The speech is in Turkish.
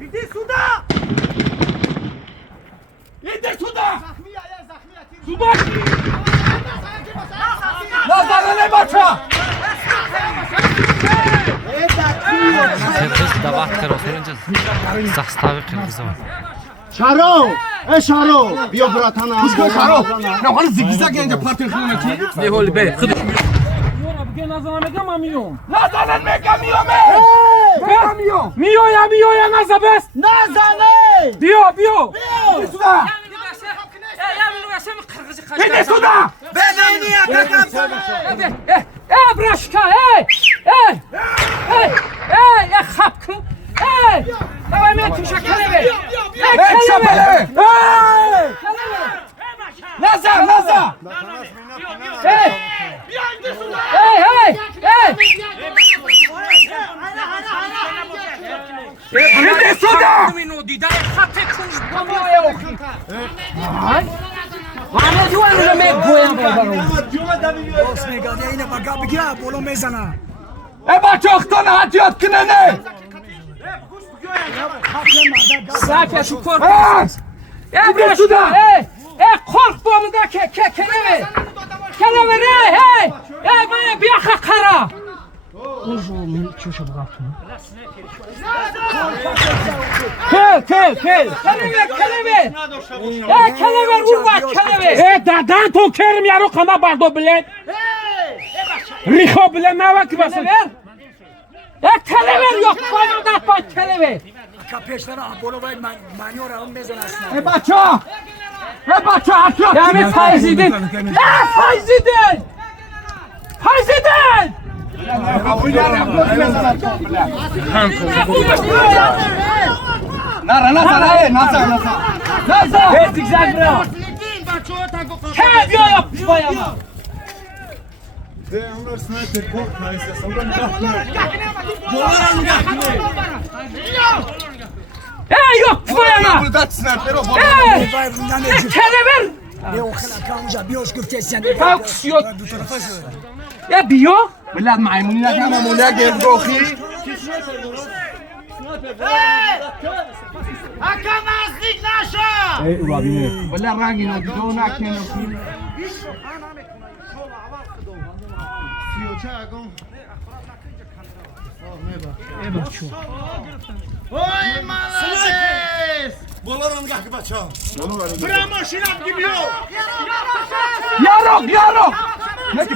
İdi suda! İdi suda! Suda! Nazarı ne baça? Kırgız da var kırgız. Zastavi kırgızı var. Şaro! Şaro! Bia bratana. Kuşko Şaro! Ne var zigzag gelince partın kılına ki? Ne hol be? Kıdık. Nazarı megamıyor me! Megamıyor! Miyo ya nazabes! Nazane! Bio! Suda! İdi Kırgızı suda! Bedeni yakakam. Braşka, kapkı, Давай мен тушак келебе. Şapele! Nazar! İdi suda! Ahmet Yuvan'ı me goyan babaru. Çoktan atıyor kınını! Zaten şu korku. İdi Braşka, suda! kork bomunda kelebe. Kelebe bana bir yaka kara. Uzun çuşu bıraktım. Kelebe. Kelebe urva kelebe. Dadan to kerim yaro kana bardo bilet. Riho bilet ne var ki basın? Kelebe yok bana da kelebe. Baça atıyor. Yani faizidin. Faizidin. Nazar! Zigzag bro. Kelebe yok bayana. Yok bayana. Kelebe. Fox yok. Ya biyo. Bilal maymununa kama mulia gezgohi. Hakamazlık naşa! Bilal rangi no gidona keno ki. Oy malades! Bolaram gah baça. Bramo şinap gibi yok. Yarok! Ne ki